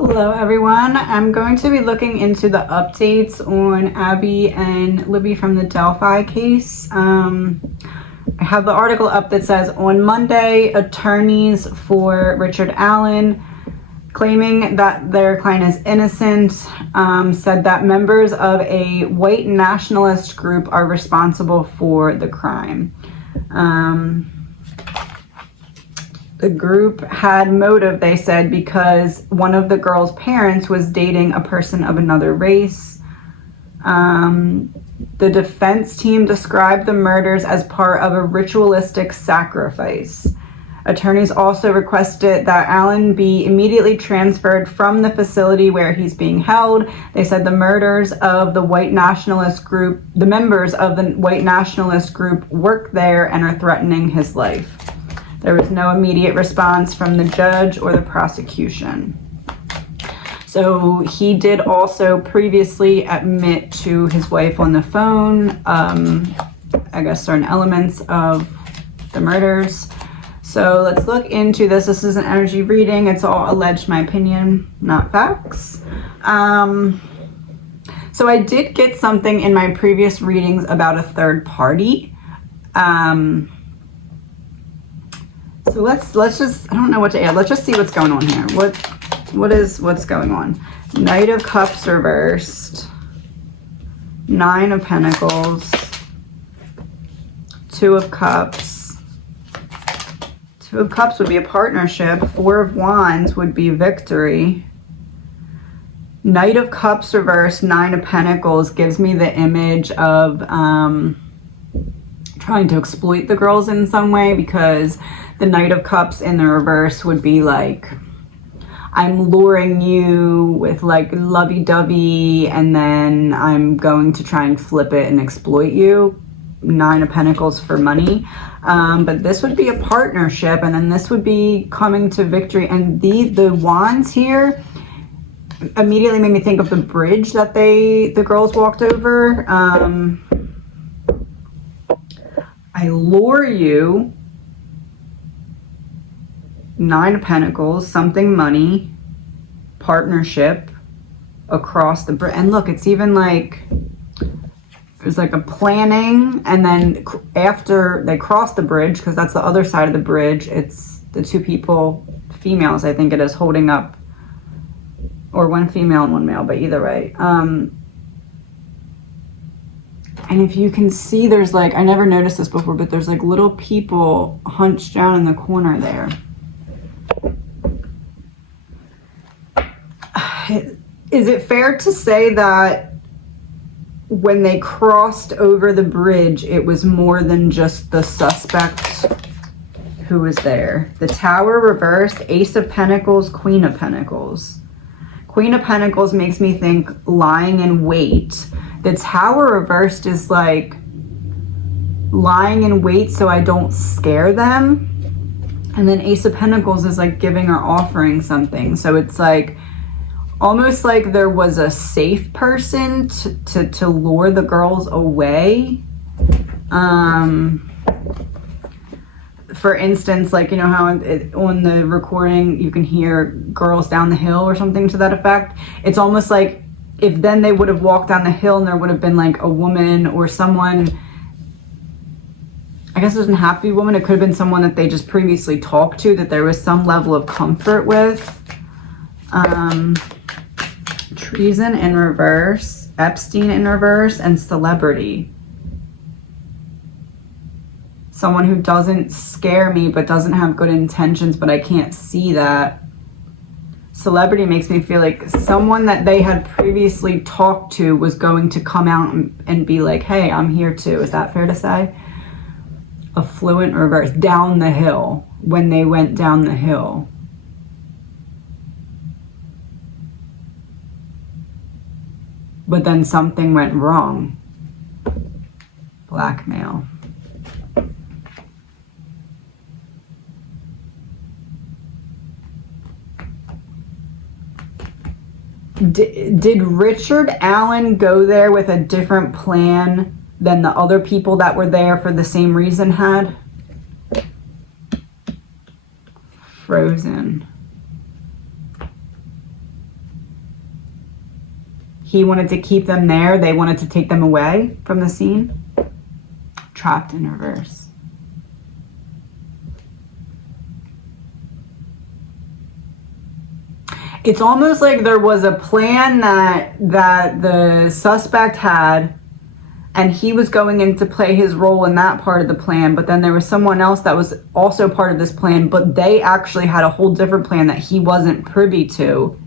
Hello everyone. I'm going to be looking into the updates on Abby and Libby from the Delphi case. I have the article up that says on Monday, attorneys for Richard Allen, claiming that their client is innocent, said that members of a white nationalist group are responsible for the crime. The group had motive, they said, because one of the girl's parents was dating a person of another race. The defense team described the murders as part of a ritualistic sacrifice. Attorneys also requested that Allen be immediately transferred from the facility where he's being held. They said the murders of the white nationalist group, the members of the white nationalist group work there and are threatening his life. There was no immediate response from the judge or the prosecution. So he did also previously admit to his wife on the phone, I guess certain elements of the murders. So let's look into this. This is an energy reading. It's all alleged, my opinion, not facts. So I did get something in my previous readings about a third party. So let's just, I don't know what to add. Let's just see what's going on here. What's going on? Knight of Cups reversed. Nine of Pentacles. Two of Cups. Two of Cups would be a partnership. Four of Wands would be victory. Knight of Cups reversed. Nine of Pentacles gives me the image of trying to exploit the girls in some way, because the Knight of Cups in the reverse would be like, I'm luring you with like lovey-dovey and then I'm going to try and flip it and exploit you. Nine of Pentacles for money. But this would be a partnership, and then this would be coming to victory. And the Wands here immediately made me think of the bridge that the girls walked over. I lure you. Nine of Pentacles, something money, partnership, across the bridge. And look, it's even like, there's like a planning, and then after they cross the bridge, because that's the other side of the bridge, it's the two people, females I think it is, holding up, or one female and one male, but either way. And if you can see, there's like, I never noticed this before, but there's like little people hunched down in the corner there. Is it fair to say that when they crossed over the bridge, it was more than just the suspect who was there? The Tower reversed, Ace of Pentacles, Queen of Pentacles. Queen of Pentacles makes me think lying in wait. The Tower reversed is like lying in wait so I don't scare them. And then Ace of Pentacles is like giving or offering something. So it's like almost like there was a safe person to lure the girls away. For instance, like, you know how on the recording you can hear girls down the hill or something to that effect. It's almost like if then they would have walked down the hill and there would have been like a woman or someone, I guess it doesn't have to be a woman, it could have been someone that they just previously talked to, that there was some level of comfort with. Treason in reverse, Epstein in reverse, and celebrity. Someone who doesn't scare me but doesn't have good intentions, but I can't see that. Celebrity makes me feel like someone that they had previously talked to was going to come out and be like, hey, I'm here too. Is that fair to say? Affluent reverse, down the hill, when they went down the hill. But then something went wrong. Blackmail. Did Richard Allen go there with a different plan than the other people that were there for the same reason had? Frozen. He wanted to keep them there. They wanted to take them away from the scene. Trapped in reverse. It's almost like there was a plan that the suspect had, and he was going in to play his role in that part of the plan, but then there was someone else that was also part of this plan, but they actually had a whole different plan that he wasn't privy to.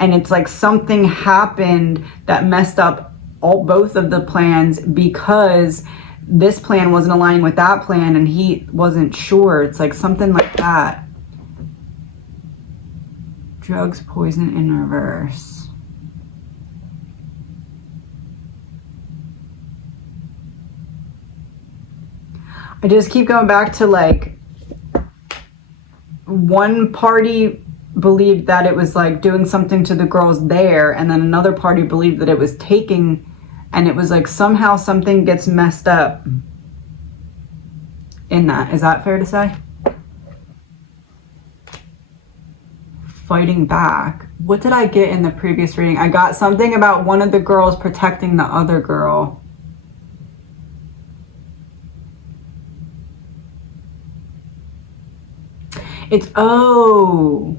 And it's like something happened that messed up both of the plans, because this plan wasn't aligning with that plan and he wasn't sure. It's like something like that. Drugs, poison in reverse. I just keep going back to, like, one party believed that it was like doing something to the girls there, and then another party believed that it was taking, and it was like somehow something gets messed up in that. Is that fair to say? Fighting back. What did I get in the previous reading? I got something about one of the girls protecting the other girl. It's, oh,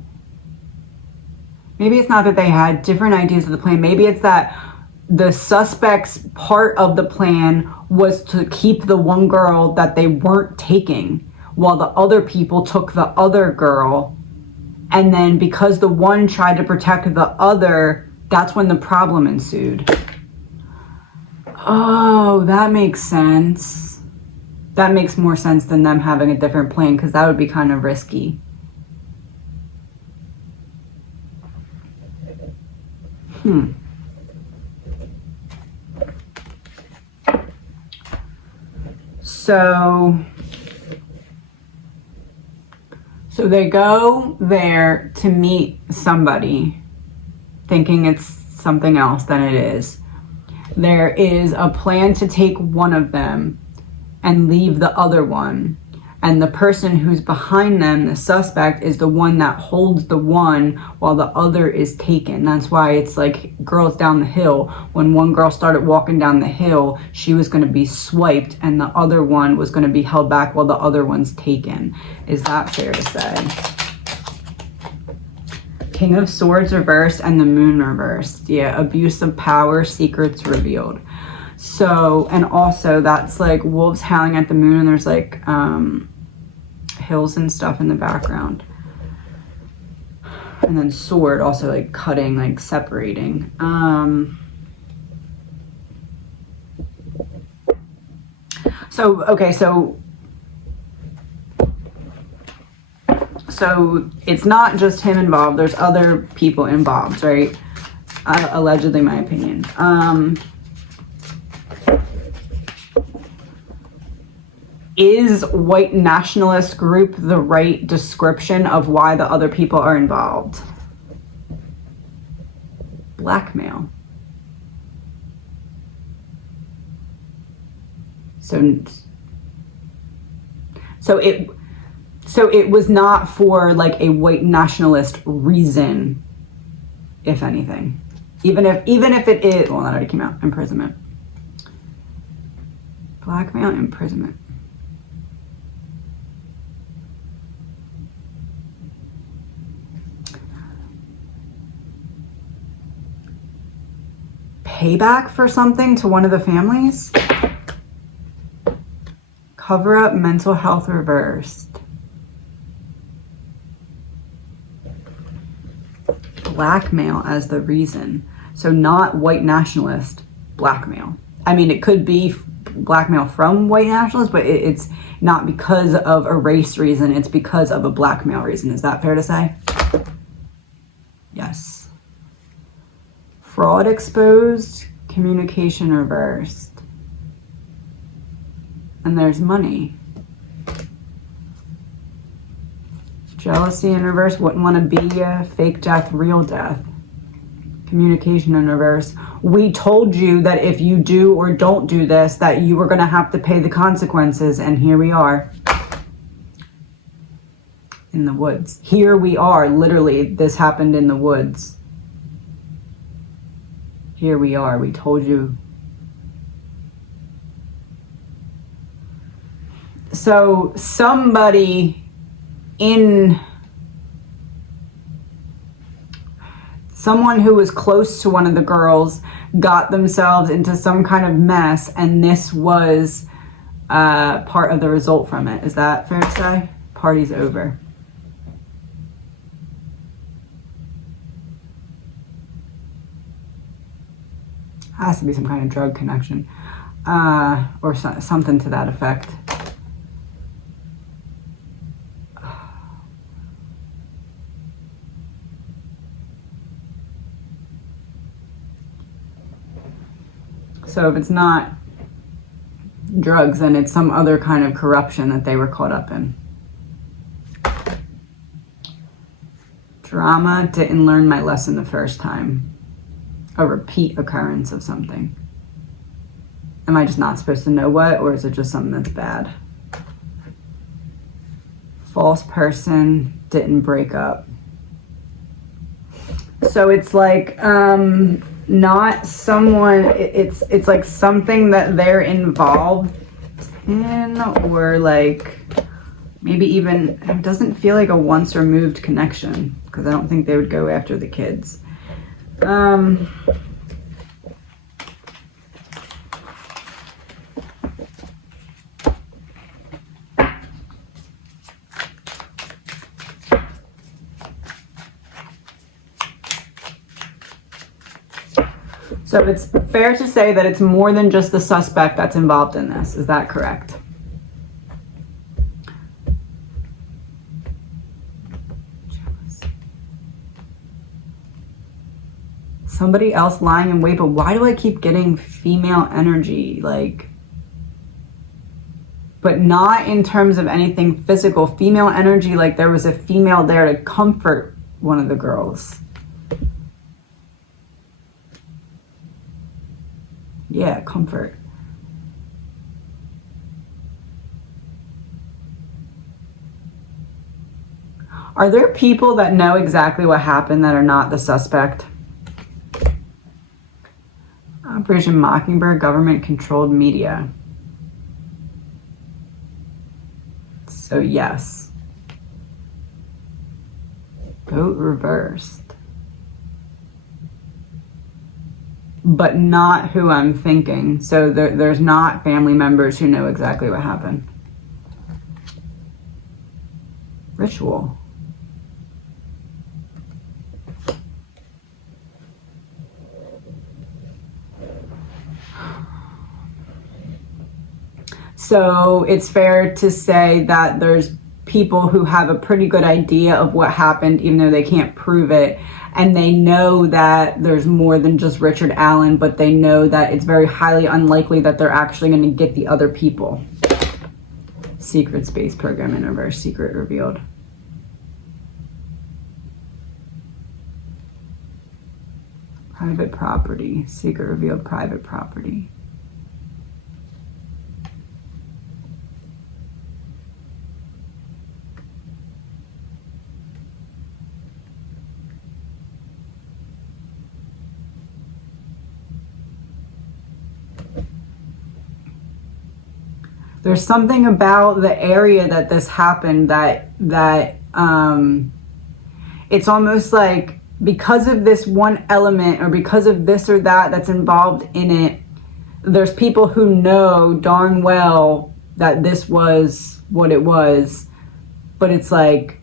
maybe it's not that they had different ideas of the plan. Maybe it's that the suspect's part of the plan was to keep the one girl that they weren't taking, while the other people took the other girl. And then because the one tried to protect the other, that's when the problem ensued. Oh, that makes sense. That makes more sense than them having a different plan, because that would be kind of risky. So they go there to meet somebody, thinking it's something else than it is. There is a plan to take one of them and leave the other one. And the person who's behind them, the suspect, is the one that holds the one while the other is taken. That's why it's like girls down the hill. When one girl started walking down the hill, she was going to be swiped and the other one was going to be held back while the other one's taken. Is that fair to say? King of Swords reversed and the Moon reversed. Yeah, abuse of power, secrets revealed. So, and also that's like wolves howling at the moon, and there's like hills and stuff in the background. And then sword, also like cutting, like separating. So, okay, so it's not just him involved, there's other people involved, right? Allegedly, my opinion. Is white nationalist group the right description of why the other people are involved? Blackmail. So it was not for like a white nationalist reason, if anything. Even if it is, well, that already came out. Imprisonment. Blackmail, imprisonment. Payback for something to one of the families? Cover up, mental health reversed. Blackmail as the reason. So not white nationalist, blackmail. I mean, it could be blackmail from white nationalists, but it's not because of a race reason, it's because of a blackmail reason. Is that fair to say? Yes. Fraud exposed, communication reversed. And there's money. Jealousy in reverse, wouldn't want to be a fake death, real death. Communication in reverse. We told you that if you do or don't do this, that you were going to have to pay the consequences, and here we are. In the woods. Here we are, literally, this happened in the woods. Here we are. We told you. So someone who was close to one of the girls got themselves into some kind of mess, and this was part of the result from it. Is that fair to say? Party's over. Has to be some kind of drug connection, or something to that effect. So if it's not drugs, then it's some other kind of corruption that they were caught up in. Drama, didn't learn my lesson the first time. A repeat occurrence of something. Am I just not supposed to know what, or is it just something that's bad? False person, didn't break up. So it's like not someone, it's like something that they're involved in, or like maybe even, it doesn't feel like a once removed connection, because I don't think they would go after the kids. So it's fair to say that it's more than just the suspect that's involved in this. Is that correct? Somebody else lying in wait, but why do I keep getting female energy? Like, but not in terms of anything physical. Female energy, like there was a female there to comfort one of the girls. Yeah, comfort. Are there people that know exactly what happened that are not the suspect? Operation Mockingbird, government-controlled media. So yes. Vote reversed. But not who I'm thinking. So there's not family members who know exactly what happened. Ritual. So it's fair to say that there's people who have a pretty good idea of what happened, even though they can't prove it. And they know that there's more than just Richard Allen, but they know that it's very highly unlikely that they're actually going to get the other people. Secret space program in reverse, secret revealed. Private property, secret revealed, private property. There's something about the area that this happened that it's almost like because of this one element or because of this or that that's involved in it, there's people who know darn well that this was what it was, but it's like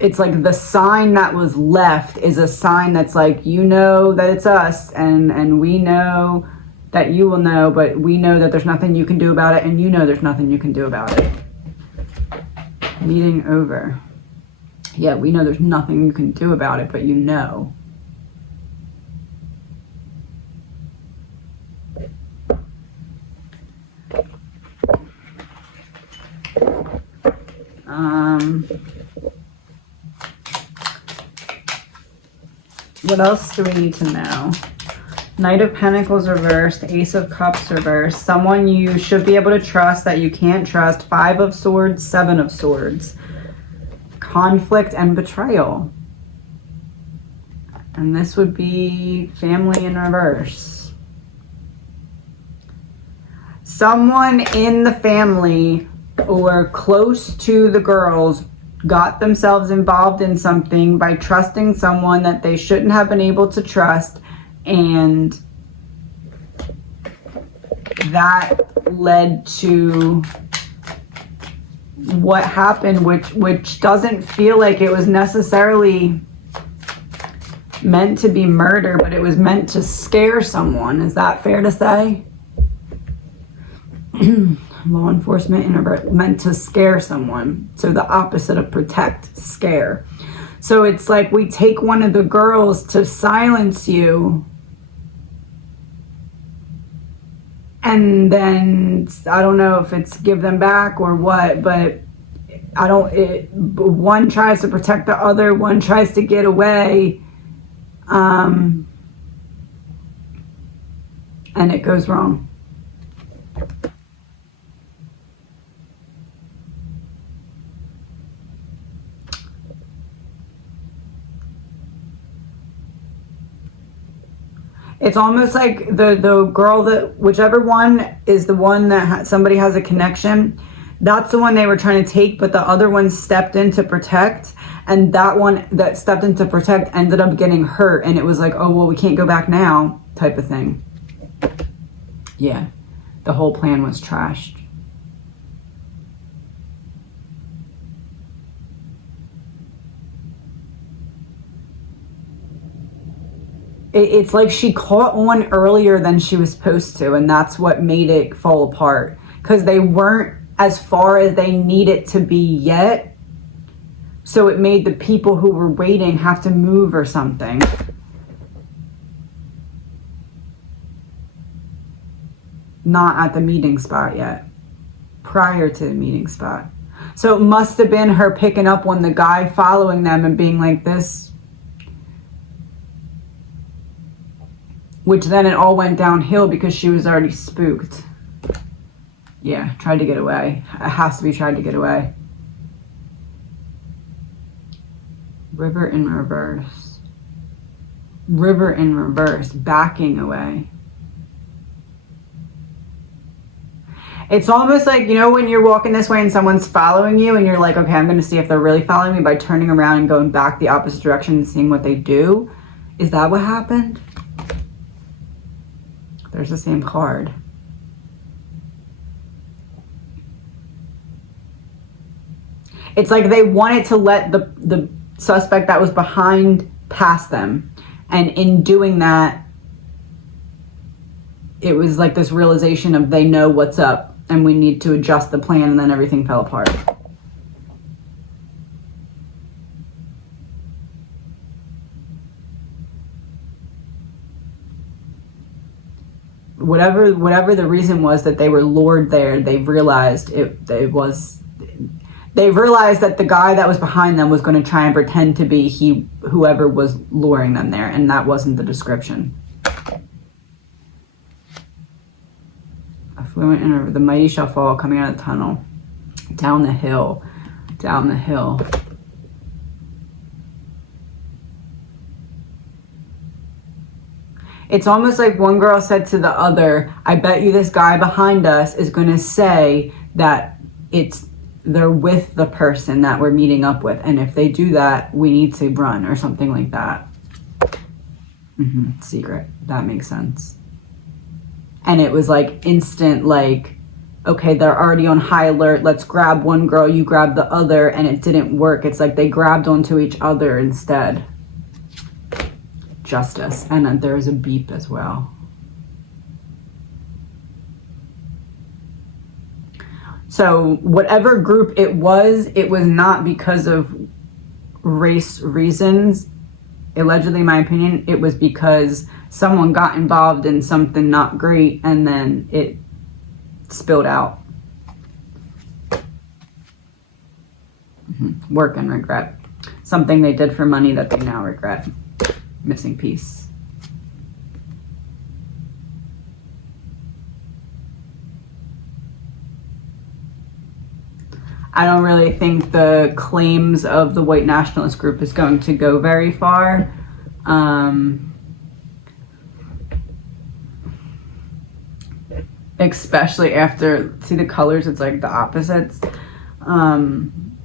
the sign that was left is a sign that's like, you know that it's us, and we know that you will know, but we know that there's nothing you can do about it, and you know there's nothing you can do about it. Meeting over. Yeah, we know there's nothing you can do about it, but you know. What else do we need to know? Knight of Pentacles reversed, Ace of Cups reversed, someone you should be able to trust that you can't trust, Five of Swords, Seven of Swords, conflict and betrayal. And this would be family in reverse. Someone in the family or close to the girls got themselves involved in something by trusting someone that they shouldn't have been able to trust, and that led to what happened, which doesn't feel like it was necessarily meant to be murder, but it was meant to scare someone. Is that fair to say? Law enforcement meant to scare someone. So the opposite of protect, scare. So it's like we take one of the girls to silence you, and then I don't know if it's give them back or what, but one tries to protect the other, one tries to get away, and it goes wrong. It's almost like the girl that, whichever one is the one that somebody has a connection, that's the one they were trying to take, but the other one stepped in to protect, and that one that stepped in to protect ended up getting hurt, and it was like, oh, well, we can't go back now type of thing. Yeah, the whole plan was trashed. It's like she caught on earlier than she was supposed to, and that's what made it fall apart, because they weren't as far as they needed to be yet, so it made the people who were waiting have to move or something. Not at the meeting spot yet, prior to the meeting spot. So it must have been her picking up on the guy following them and being like this, which then it all went downhill because she was already spooked. Yeah, tried to get away. It has to be tried to get away. River in reverse. River in reverse, backing away. It's almost like, you know, when you're walking this way and someone's following you and you're like, okay, I'm going to see if they're really following me by turning around and going back the opposite direction and seeing what they do. Is that what happened? There's the same card. It's like they wanted to let the suspect that was behind pass them. And in doing that, it was like this realization of they know what's up and we need to adjust the plan, and then everything fell apart. Whatever the reason was that they were lured there, they realized they realized that the guy that was behind them was going to try and pretend to be whoever was luring them there, and that wasn't the description. Affluent and the mighty shall fall, coming out of the tunnel, down the hill, down the hill. It's almost like one girl said to the other, I bet you this guy behind us is going to say that they're with the person that we're meeting up with. And if they do that, we need to run or something like that. Secret. That makes sense. And it was like instant, like, okay, they're already on high alert. Let's grab one girl, you grab the other. And it didn't work. It's like they grabbed onto each other instead. Justice. And then there's a beep as well. So whatever group it was not because of race reasons. Allegedly, in my opinion, it was because someone got involved in something not great and then it spilled out. Work and regret. Something they did for money that they now regret. Missing piece. I don't really think the claims of the white nationalist group is going to go very far. Especially after, see the colors, it's like the opposites.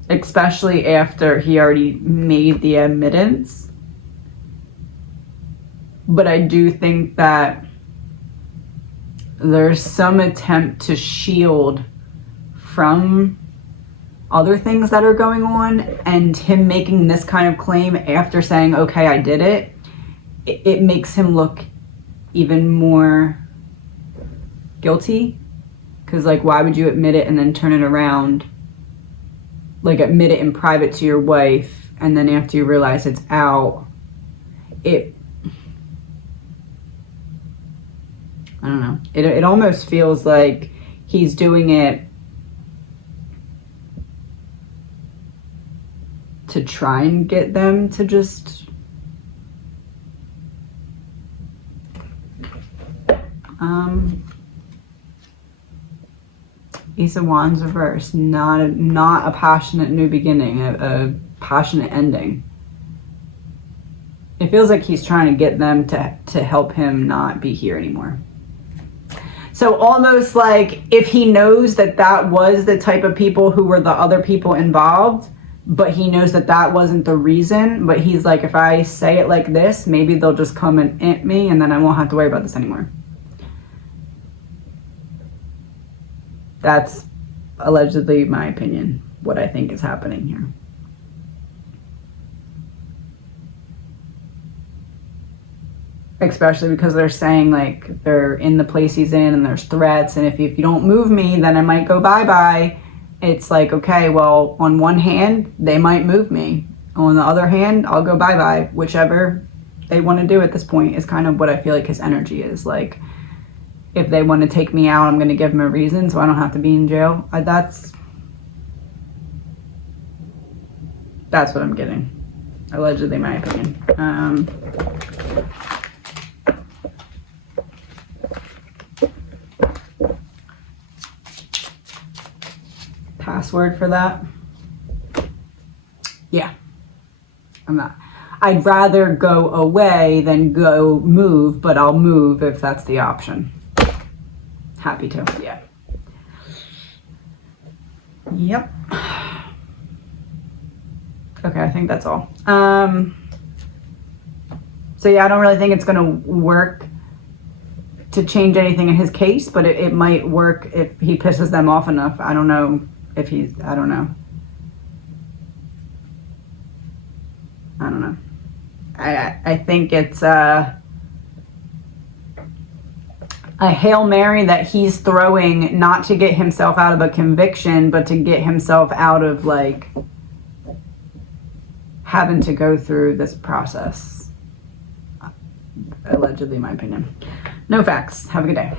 Especially after he already made the admittance. But I do think that there's some attempt to shield from other things that are going on, and him making this kind of claim after saying, okay, I did it, it makes him look even more guilty. Because, like, why would you admit it and then turn it around? Like, admit it in private to your wife, and then after you realize it's out, I don't know. It almost feels like he's doing it to try and get them to just Ace of Wands reverse, not a passionate new beginning, a passionate ending. It feels like he's trying to get them to help him not be here anymore. So almost like if he knows that that was the type of people who were the other people involved, but he knows that that wasn't the reason, but he's like, if I say it like this, maybe they'll just come and int me and then I won't have to worry about this anymore. That's allegedly my opinion, what I think is happening here. Especially because they're saying, like, they're in the place he's in and there's threats, and if you don't move me, then I might go bye-bye. It's like, okay, well, on one hand, they might move me. On the other hand, I'll go bye-bye. Whichever they want to do at this point is kind of what I feel like his energy is. Like, if they want to take me out, I'm going to give them a reason so I don't have to be in jail. That's what I'm getting. Allegedly, my opinion. Password for that? Yeah. I'm not. I'd rather go away than go move, but I'll move if that's the option. Happy to, yeah. Yep. Okay, I think that's all. So yeah, I don't really think it's gonna work to change anything in his case, but it might work if he pisses them off enough. I don't know if he's, I don't know. I think it's a Hail Mary that he's throwing, not to get himself out of a conviction, but to get himself out of, like, having to go through this process. Allegedly, my opinion. No facts. Have a good day.